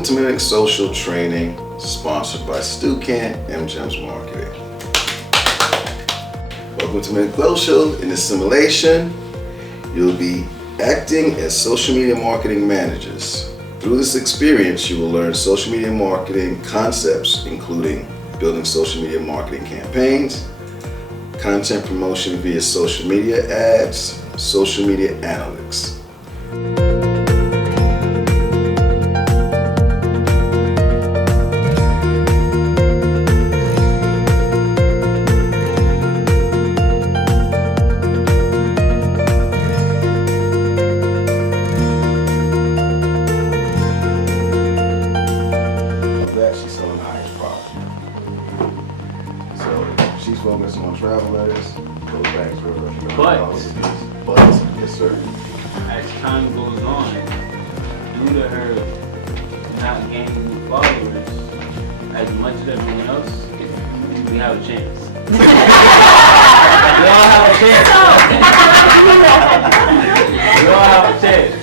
Welcome to Mimic Social Training, sponsored by Stukent, MGEMS Marketing. Welcome to Mimic Social. In this simulation, you'll be acting as social media marketing managers. Through this experience, you will learn social media marketing concepts, including building social media marketing campaigns, content promotion via social media ads, social media analytics. She's selling the highest product. So she's focusing on travel letters, goes back to her. But, yes sir. As time goes on, due to her not gaining new followers as much as everyone else, we have a chance. We all have a chance. We all have a chance.